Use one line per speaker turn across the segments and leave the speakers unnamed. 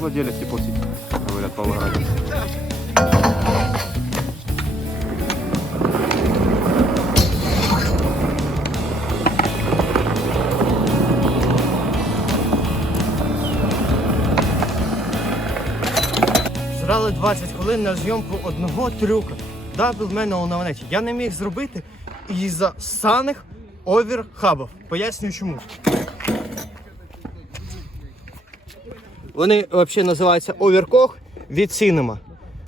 владелец не платить, говорят по Волгограду.
Зрали 20 хвилин на зйомку одного трюка. Дабл мене на монеті. Я не міг зробити із-за саних оверхабів. Пояснюю чому. Вони взагалі називаються оверкох від Cinema.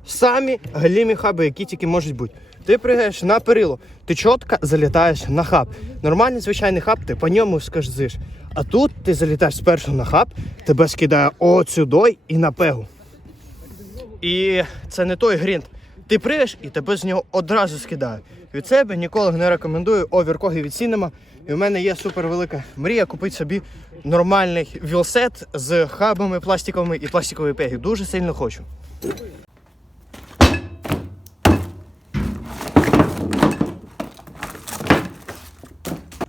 Самі галімі хаби, які тільки можуть бути. Ти пригаєш на перило, ти чітко залітаєш на хаб. Нормальний звичайний хаб, ти по ньому скользиш. А тут ти залітаєш спершу на хаб, тебе скидає оцюдой і на пегу. І це не той грінт. Ти приєш і тебе з нього одразу скидає. Від себе ніколи не рекомендую оверкоги від Cinema. І в мене є супер велика мрія купити собі нормальний вілсет з хабами пластиковими і пластикової пеги. Дуже сильно хочу.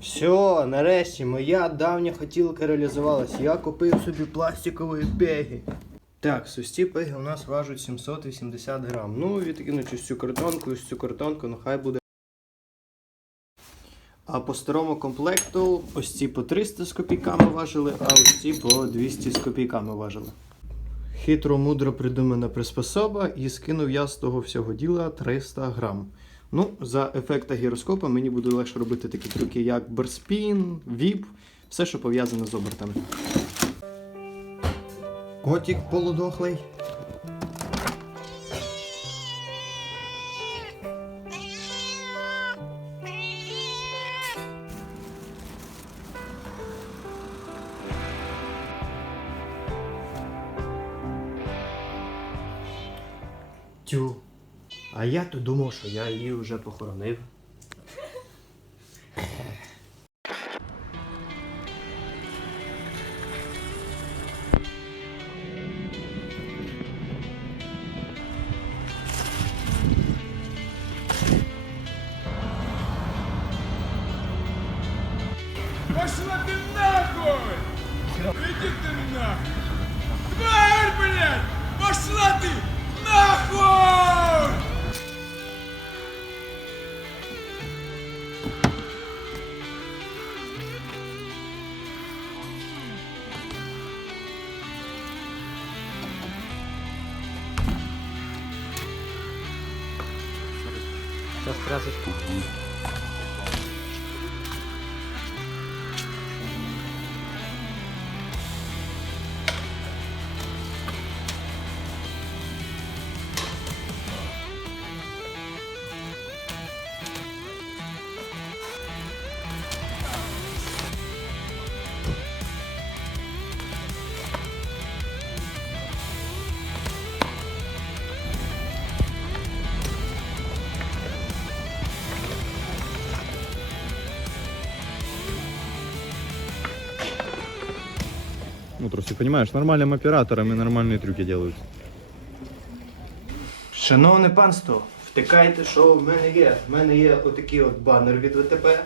Все, нарешті моя давня хотілка реалізувалась. Я купив собі пластикові пеги. Так, сусті пеги у нас важать 780 грам. Ну, відкинучи цю картонку, ось цю картонку, ну хай буде. А по старому комплекту ось ці по 300 з копійками важили, а ось ці по 200 з копійками важили. Хитро мудро придумана приспособа, і скинув я з того всього діла 300 грам. Ну, за ефекта гіроскопа мені буде легше робити такі трюки, як берспін, віп, все, що пов'язане з обертами. Котик полудохлий. Тю. А я то думав, що я її вже похоронив.
дня. Тварь, блядь! Пошла ты нахуй!
Сейчас красочку. Просто понимаешь, нормальным операторам и нормальные трюки делают.
Шановне панство, втикайте, що в мене є. В мене є отакий от банер від ВТП.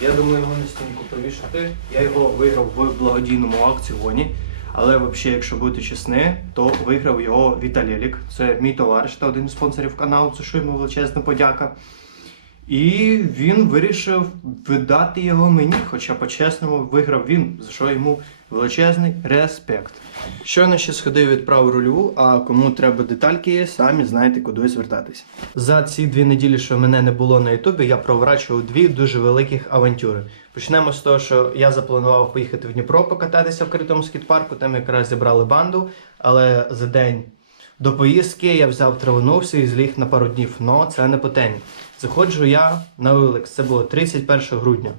Я думаю його на стінку повішати. Я його виграв в благодійному аукціоні. Але взагалі, якщо бути чесні, то виграв його Віталєлік. Це мій товариш та один з спонсорів каналу, за що йому величезна подяка. І він вирішив видати його мені, хоча по-чесному виграв він, за що йому величезний респект. Щойно ще сходив відправив рульову, а кому треба детальки, самі знаєте, куди звертатись. За ці дві неділі, що мене не було на Ютубі, я проворачував дві дуже великих авантюри. Почнемо з того, що я запланував поїхати в Дніпро покататися в критому скіт-парку, там якраз зібрали банду, але за день до поїздки я взяв траванувся і зліг на пару днів. Но це не по темі. Заходжу я на Вилекс, це було 31 грудня.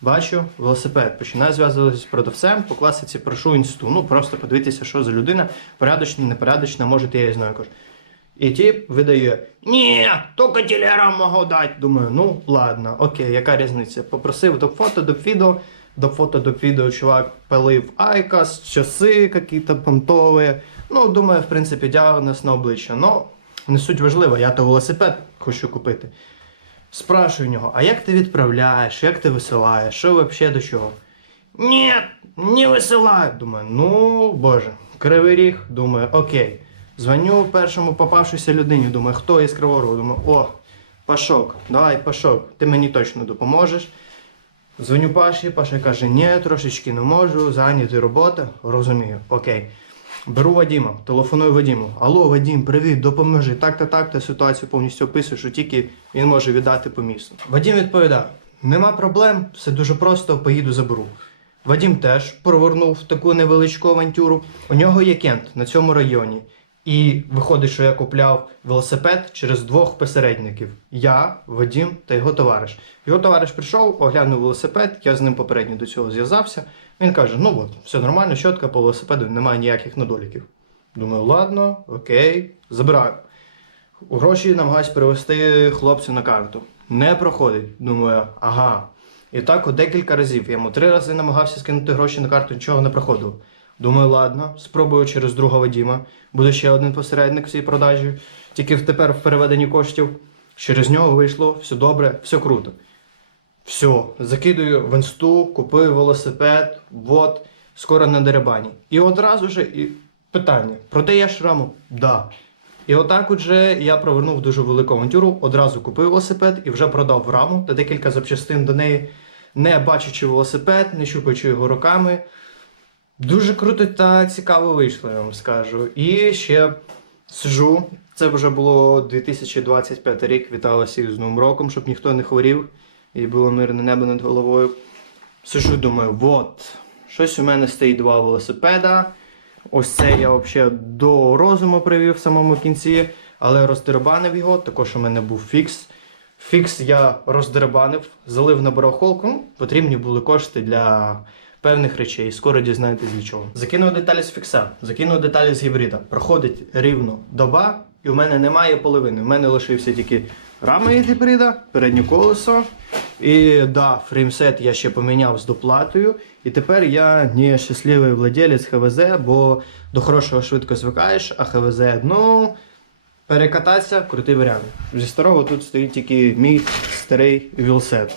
Бачу велосипед. Починаю зв'язуватися з продавцем, по класиці прошу інсту. Ну просто подивитися, що за людина, порядочна, непорядочна, може, я її знаю. Кажу. І тип видає: Ні, тільки телерам можу дати. Думаю, ну ладно, окей, яка різниця? Попросив до фото, до відео. До фото, до відео чувак пилив Айкос, часи якісь понтові. Ну, думаю, в принципі, діагноз на обличчя. Ну, не суть важлива, я то велосипед хочу купити. Спрашую у нього, а як ти відправляєш, як ти висилаєш, що взагалі до чого? Ні, не висилаю. Думаю, ну боже, Кривий ріг, думаю, окей. Дзвоню першому попавшися людині, думаю, хто із Кривого Рогу? Думаю, о, Пашок, давай, Пашок, ти мені точно допоможеш. Дзвоню Паші, Паша каже, ні, трошечки не можу, зайняти робота. Розумію, окей. Беру Вадіма, телефоную Вадіму. Алло, Вадім, привіт, допоможи. Так-то так, та ситуацію повністю описую, що тільки він може віддати по місту. Вадім відповідає: нема проблем, все дуже просто, поїду заберу. Вадім теж провернув таку невеличку авантюру. У нього є кент на цьому районі. І виходить, що я купляв велосипед через двох посередників: я, Вадім та його товариш. Його товариш прийшов, оглянув велосипед, я з ним попередньо до цього зв'язався. Він каже: ну от, все нормально, щотка по велосипеду, немає ніяких недоліків. Думаю, ладно, окей, забираю. Гроші намагаюсь перевести хлопцю на карту. Не проходить. Думаю, ага. І так от декілька разів. Я йому три рази намагався скинути гроші на карту, нічого не проходило. Думаю, ладно, спробую через друга Вадіма. Буде ще один посередник в цій продажі, тільки тепер в переведенні коштів. Через нього вийшло, все добре, все круто. Все, закидую в інсту, купую велосипед, вот, скоро на деребані. І одразу ж і питання: продаєш раму? Да. І отак от же я провернув дуже велику авантюру, одразу купив велосипед і вже продав раму та декілька запчастин до неї, не бачачи велосипед, не щупаючи його руками. Дуже круто та цікаво вийшло, я вам скажу. І ще сижу. Це вже було 2025 рік. Вітаю всіх з Новим роком, щоб ніхто не хворів і було мирне небо над головою. Сижу, думаю, от, щось у мене стоїть два велосипеда. Ось це я взагалі до розуму привів в самому кінці, але роздербанив його. Також у мене був фікс. Фікс я роздербанив, залив на барахолку. Потрібні були кошти для певних речей. Скоро дізнаєтесь для чого. Закинув деталі з фікса, закинув деталі з гібрида. Проходить рівно доба, і у мене немає половини. У мене лишився тільки рама від гібрида, переднє колесо. І да, фреймсет я ще поміняв з доплатою. І тепер я не щасливий владелець ХВЗ, бо до хорошого швидко звикаєш, а ХВЗ, ну. Перекататися крутий варіант. Зі старого тут стоїть тільки мій старий вілсет.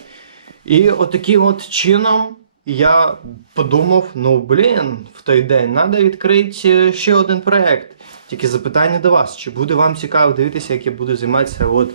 І отаким от чином я подумав: ну блін, в той день треба відкрити ще один проект. Тільки запитання до вас: чи буде вам цікаво дивитися, як я буду займатися? От,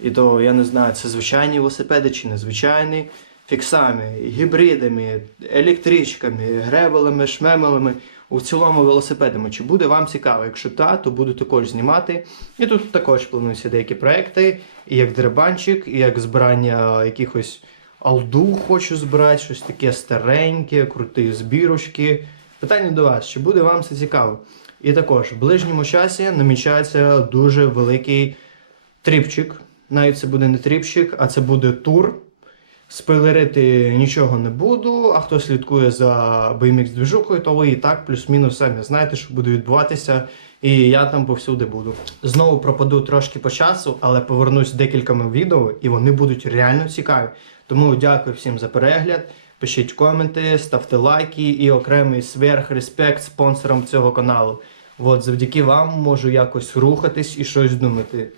і то я не знаю, це звичайні велосипеди чи незвичайні, фіксами, гібридами, електричками, гребелами, шмемелами, у цілому велосипедами. Чи буде вам цікаво? Якщо так, то буду також знімати. І тут також плануються деякі проекти, і як деребанчик, і як збирання якихось алду хочу збирати, щось таке стареньке, круті збірочки. Питання до вас, чи буде вам це цікаво? І також в ближньому часі намічається дуже великий тріпчик. Навіть це буде не тріпчик, а це буде тур. Спойлерити нічого не буду, а хто слідкує за BMX движукою, то ви і так плюс-мінус самі знаєте, що буде відбуватися, і я там повсюди буду. Знову пропаду трошки по часу, але повернусь декількома відео, і вони будуть реально цікаві. Тому дякую всім за перегляд. Пишіть коменти, ставте лайки і окремий сверхреспект спонсорам цього каналу. От завдяки вам можу якось рухатись і щось думати.